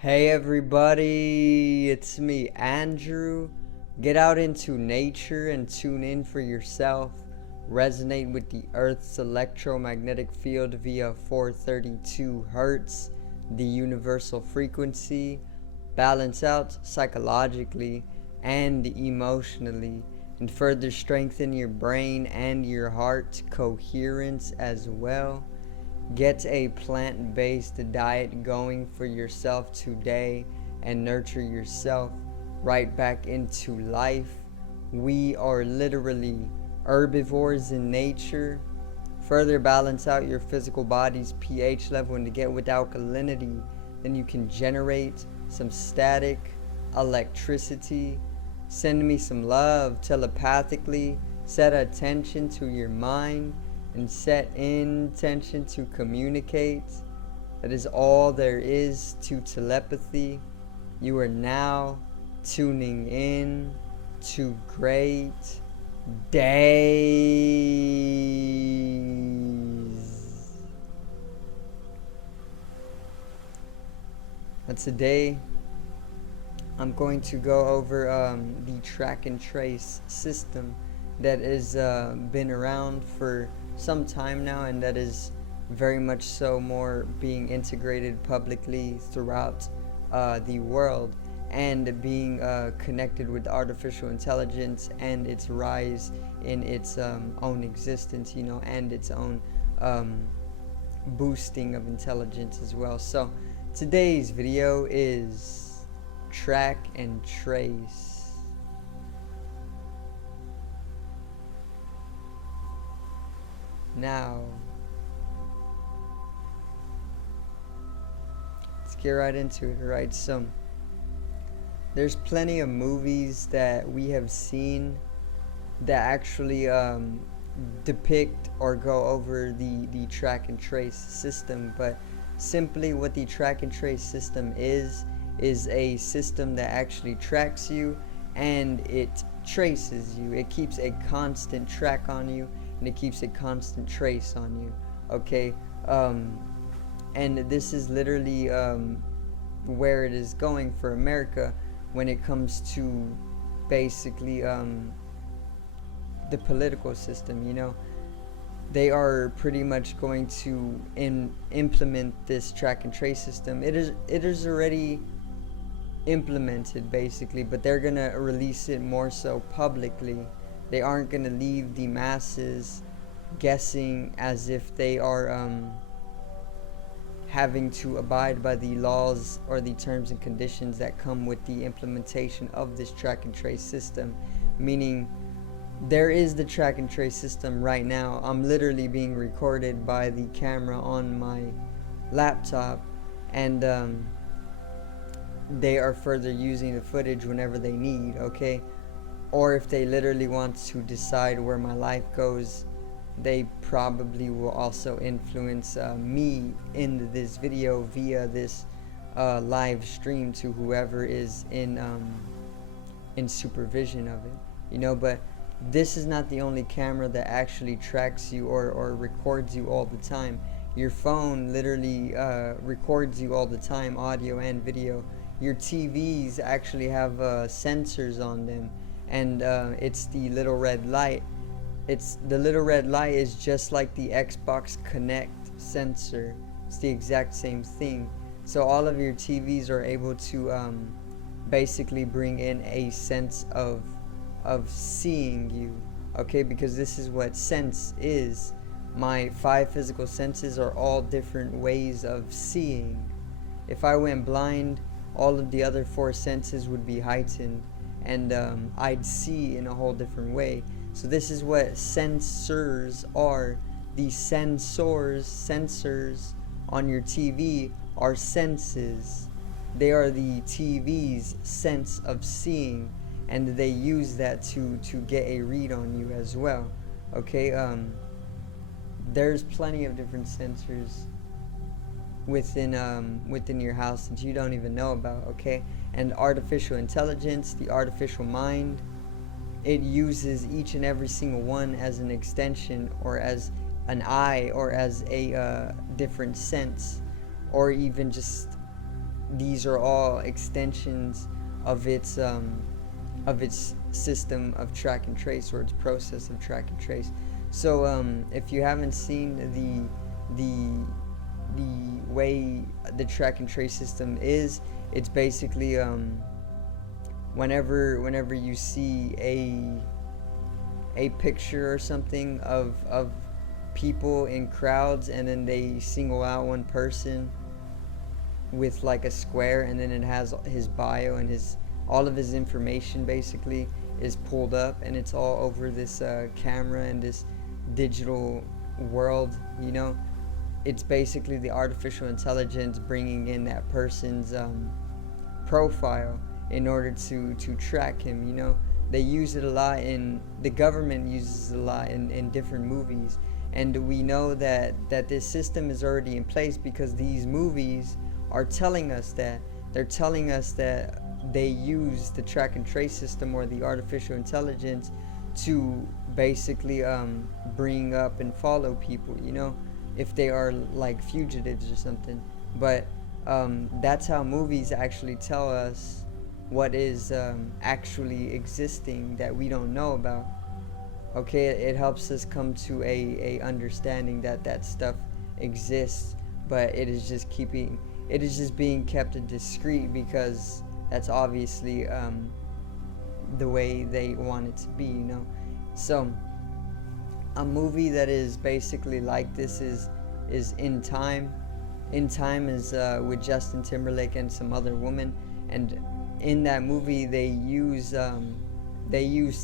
Hey everybody, it's me, Andrew. Get out into nature and tune in for yourself. Resonate with the Earth's electromagnetic field via 432 Hertz, the universal frequency. Balance out psychologically and emotionally, and further strengthen your brain and your heart coherence as well. Get a plant-based diet going for yourself today and nurture yourself right back into life. We are literally herbivores in nature. Further balance out your physical body's pH level, and to get with alkalinity, then you can generate some static electricity. Send me some love telepathically. Set attention to your mind and set intention to communicate. That is all there is to telepathy. You are now tuning in to great days. Today I'm going to go over the track and trace system that has been around for some time now, and that is very much so more being integrated publicly throughout the world, and being connected with artificial intelligence and its rise in its own existence, and its own boosting of intelligence as well. So today's video is track and trace. Now, let's get right into it, right? So, there's plenty of movies that we have seen that actually depict or go over the track and trace system, but simply what the track and trace system is a system that actually tracks you and it traces you. It keeps a constant track on you, and it keeps a constant trace on you, okay? And this is literally where it is going for America when it comes to basically the political system. They are pretty much going to implement this track and trace system. It is already implemented basically, but they're gonna release it more so publicly. They aren't going to leave the masses guessing as if they are having to abide by the laws or the terms and conditions that come with the implementation of this track and trace system. Meaning, there is the track and trace system right now. I'm literally being recorded by the camera on my laptop, and they are further using the footage whenever they need, okay? Or if they literally want to decide where my life goes, they probably will also influence me in this video via this live stream to whoever is in supervision of it. But this is not the only camera that actually tracks you or records you all the time. Your phone literally records you all the time, audio and video. Your TVs actually have sensors on them, and it's the little red light. The little red light is just like the Xbox Connect sensor. It's the exact same thing. So all of your TVs are able to basically bring in a sense of seeing you, okay? Because this is what sense is. My 5 physical senses are all different ways of seeing. If I went blind, all of the other 4 senses would be heightened, and I'd see in a whole different way. So this is what sensors are. The sensors on your TV are senses. They are the TV's sense of seeing, and they use that to get a read on you as well, okay? There's plenty of different sensors within your house that you don't even know about, okay? And artificial intelligence, the artificial mind, it uses each and every single one as an extension, or as an eye, or as a different sense, or even just these are all extensions of its system of track and trace, or its process of track and trace. So if you haven't seen the way the track and trace system is, it's basically whenever you see a picture or something of people in crowds, and then they single out one person with like a square, and then it has his bio and all of his information basically is pulled up, and it's all over this camera and this digital world, you know. It's basically the artificial intelligence bringing in that person's profile in order to track him, you know. They use it a lot the government uses it a lot in different movies, and we know that this system is already in place because these movies are telling us that. They're telling us that they use the track and trace system, or the artificial intelligence, to basically bring up and follow people, you know, if they are like fugitives or something. But that's how movies actually tell us what is actually existing that we don't know about. Okay, it helps us come to a understanding that stuff exists, but it is just being kept discreet because that's obviously the way they want it to be, you know. So a movie that is basically like this is In Time. In Time is with Justin Timberlake and some other woman, and in that movie they use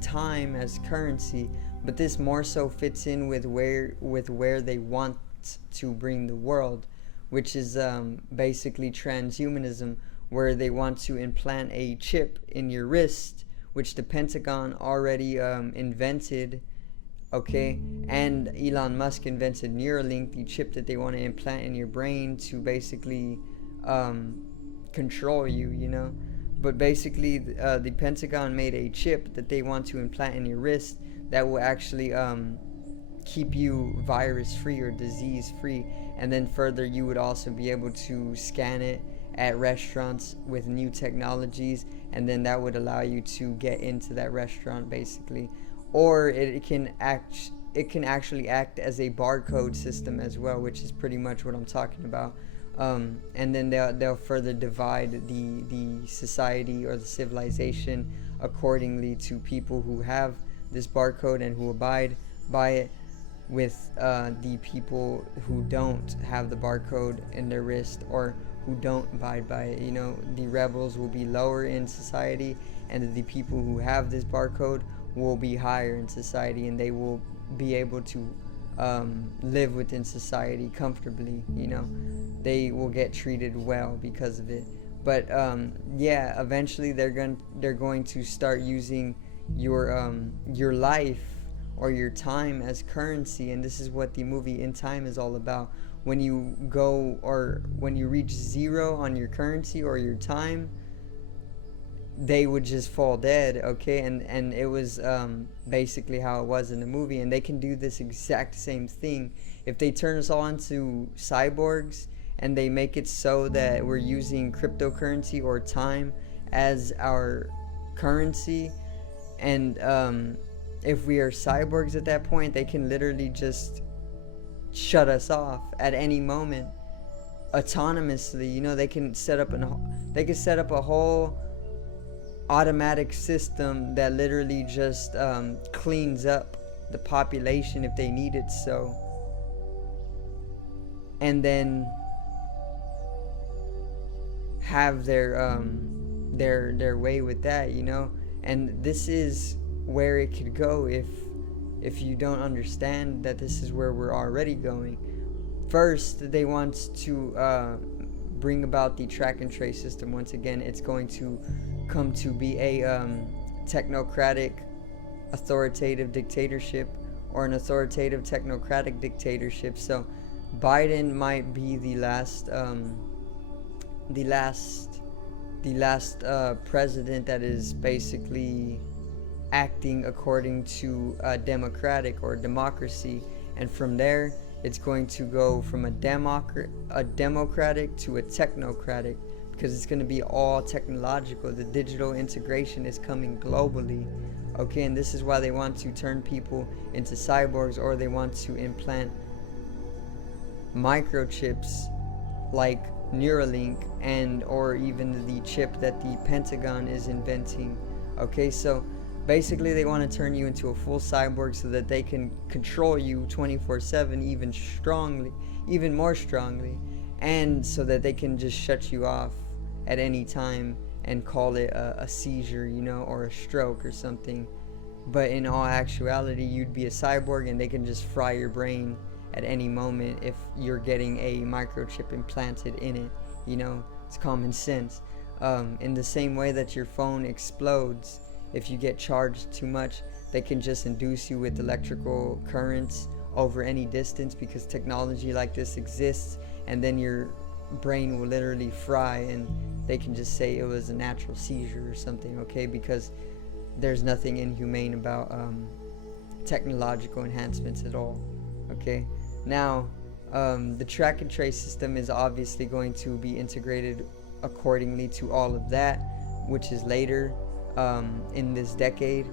time as currency, but this more so fits in with where they want to bring the world, which is basically transhumanism, where they want to implant a chip in your wrist, which the Pentagon already invented, okay, and Elon Musk invented Neuralink, the chip that they want to implant in your brain to basically control you, you know. But basically the Pentagon made a chip that they want to implant in your wrist that will actually keep you virus free or disease free, and then further you would also be able to scan it at restaurants with new technologies, and then that would allow you to get into that restaurant basically. Or it can actually act as a barcode system as well, which is pretty much what I'm talking about. And then they'll further divide the society or the civilization accordingly to people who have this barcode and who abide by it, with the people who don't have the barcode in their wrist or who don't abide by it. You know, the rebels will be lower in society, and the people who have this barcode will be higher in society, and they will be able to live within society comfortably. You know, they will get treated well because of it. But yeah, eventually they're going to start using your life or your time as currency, and this is what the movie In Time is all about. When you go, or when you reach zero on your currency or your time, they would just fall dead, okay? And it was basically how it was in the movie, and they can do this exact same thing if they turn us all into cyborgs, and they make it so that we're using cryptocurrency or time as our currency. And if we are cyborgs at that point, they can literally just shut us off at any moment autonomously. You know, they can set up a whole automatic system that literally just cleans up the population if they need it so, and then have their way with that, you know. And this is where it could go if you don't understand that this is where we're already going. First, they want to bring about the track and trace system. Once again, it's going to come to be a technocratic authoritative dictatorship, or an authoritative technocratic dictatorship. So Biden might be the last president that is basically acting according to a democratic or democracy, and from there it's going to go from a democratic to a technocratic, because it's going to be all technological. The digital integration is coming globally. Okay, and this is why they want to turn people into cyborgs, or they want to implant microchips like Neuralink, and or even the chip that the Pentagon is inventing. Okay, so basically they want to turn you into a full cyborg so that they can control you 24/7 even more strongly, and so that they can just shut you off at any time and call it a seizure, or a stroke or something. But in all actuality, you'd be a cyborg and they can just fry your brain at any moment if you're getting a microchip implanted in it. It's common sense. In the same way that your phone explodes if you get charged too much, they can just induce you with electrical currents over any distance, because technology like this exists, and then your brain will literally fry, and they can just say it was a natural seizure or something. Okay, because there's nothing inhumane about technological enhancements at all. Okay, now the track and trace system is obviously going to be integrated accordingly to all of that, which is later in this decade.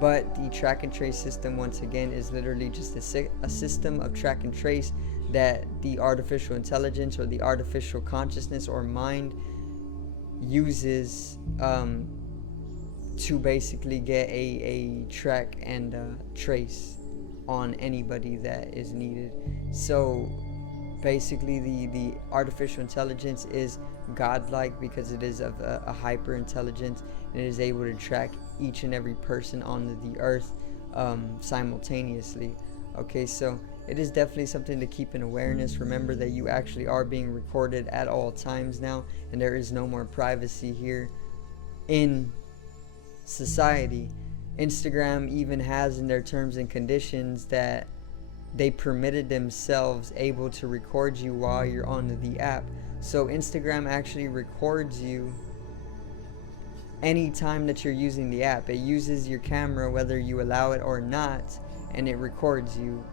But the track and trace system, once again, is literally just a system of track and trace that the artificial intelligence, or the artificial consciousness or mind, uses to basically get a track and trace on anybody that is needed. So basically the artificial intelligence is godlike because it is of a hyper intelligence, and it is able to track each and every person on the earth simultaneously. Okay, so it is definitely something to keep in awareness. Remember that you actually are being recorded at all times now, and there is no more privacy here in society. Instagram even has in their terms and conditions that they permitted themselves able to record you while you're on the app. So Instagram actually records you anytime that you're using the app. It uses your camera whether you allow it or not, and it records you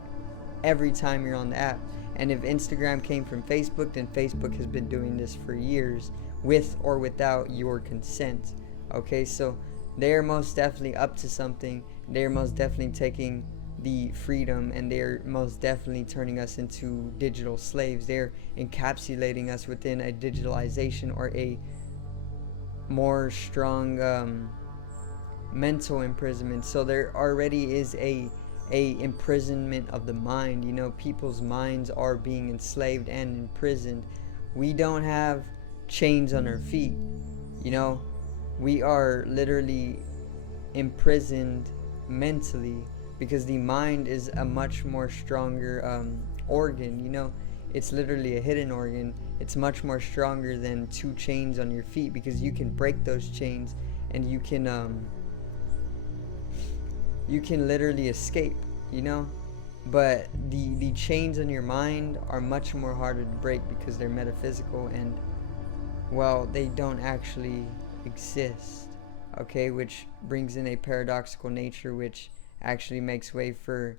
every time you're on the app. And if Instagram came from Facebook, then Facebook has been doing this for years, with or without your consent. Okay, so they're most definitely up to something. They're most definitely taking the freedom, and they're most definitely turning us into digital slaves. They're encapsulating us within a digitalization, or a more strong mental imprisonment. So there already is a imprisonment of the mind. People's minds are being enslaved and imprisoned. We don't have chains on our feet. We are literally imprisoned mentally, because the mind is a much more stronger organ. It's literally a hidden organ. It's much more stronger than 2 chains on your feet, because you can break those chains and you can literally escape. But the chains on your mind are much more harder to break, because they're metaphysical, and well, they don't actually exist. Okay, which brings in a paradoxical nature, which actually makes way for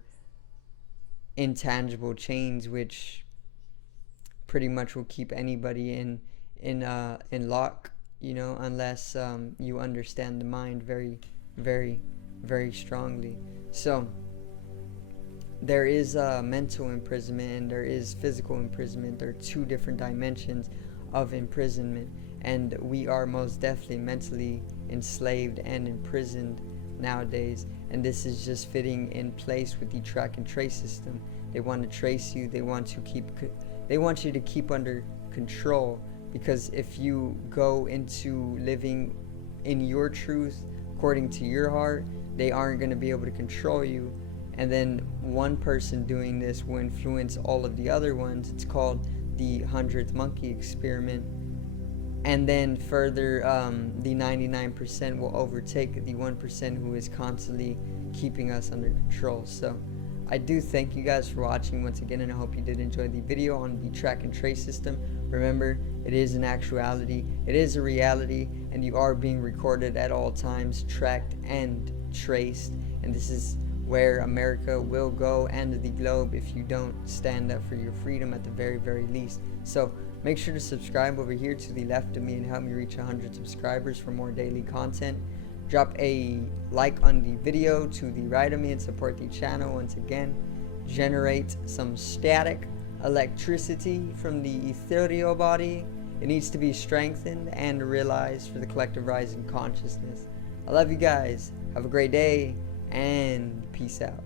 intangible chains, which pretty much will keep anybody in lock, unless you understand the mind very, very, very strongly. So there is mental imprisonment and there is physical imprisonment. There are 2 different dimensions of imprisonment, and we are most definitely mentally enslaved and imprisoned nowadays. And this is just fitting in place with the track and trace system. They want to trace you. They want you to keep under control, because if you go into living in your truth according to your heart, they aren't going to be able to control you. And then one person doing this will influence all of the other ones. It's called the 100th monkey experiment. And then further, the 99% will overtake the 1% who is constantly keeping us under control. So I do thank you guys for watching once again, and I hope you did enjoy the video on the track and trace system. Remember, it is an actuality, it is a reality, and you are being recorded at all times, tracked and traced. And this is where America will go, and the globe, if you don't stand up for your freedom at the very, very least. So Make sure to subscribe over here to the left of me and help me reach 100 subscribers for more daily content. Drop a like on the video to the right of me and support the channel once again. Generate some static electricity from the ethereal body. It needs to be strengthened and realized for the collective rise in consciousness. I love you guys. Have a great day and peace out.